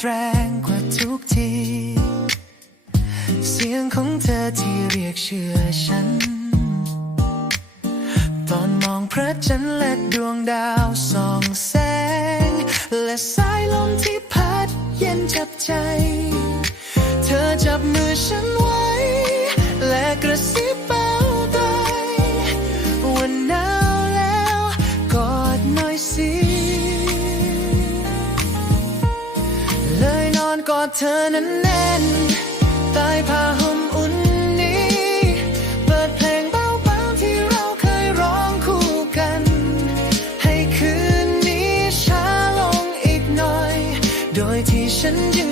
แรงกว่าทุกที เสียงของเธอที่เรียกเชื่อฉัน ตอนมองพระจันทร์และดวงดาวส่องแสง และสายลมที่พัดเย็นจับใจ อดเธอนั้นแน่นใต้ผ้าห่มอุ่นนี้ เปิดเพลงเบาๆที่เราเคยร้องคู่กัน ให้คืนนี้ช้าลงอีกหน่อย โดยที่ฉันยัง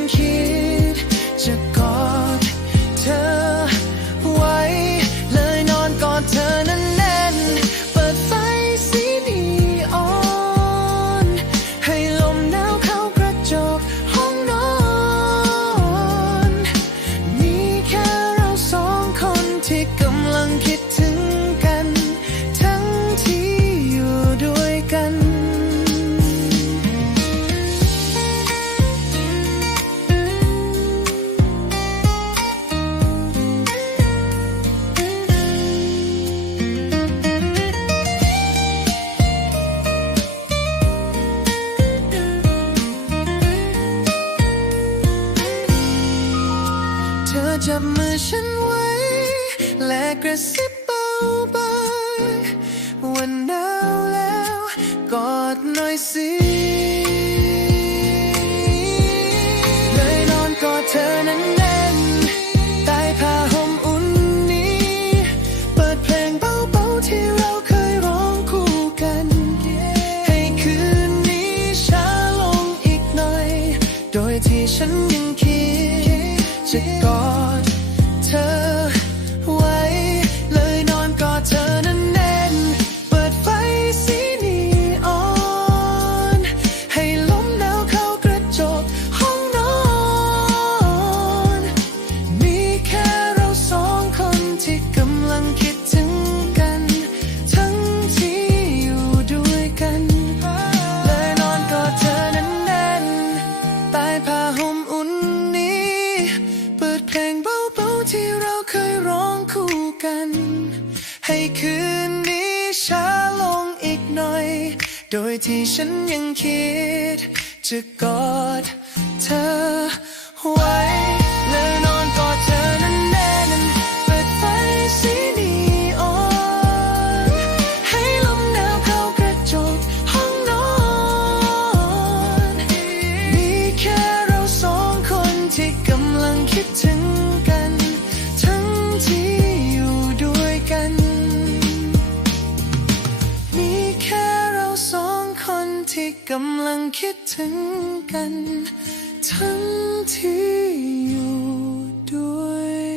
เธอจับมือฉันไว้ และกระซิบเบาๆว่าหนาวแล้วกอดหน่อยสิเลยนอนกอดเธอนั้นแน่นใต้ผ้าห่มอุ่นนี้ เปิดเพลงเบาๆที่เราเคยร้องคู่กัน ให้คืนนี้ช้าลงอีกหน่อย โดยที่ฉันยังคิด จะ ให้คืนนี้ช้าลงอีกหน่อย โดยที่ฉันยังคิด จะกอดเธอ กำลังคิดถึงกัน ทั้งที่อยู่ด้วย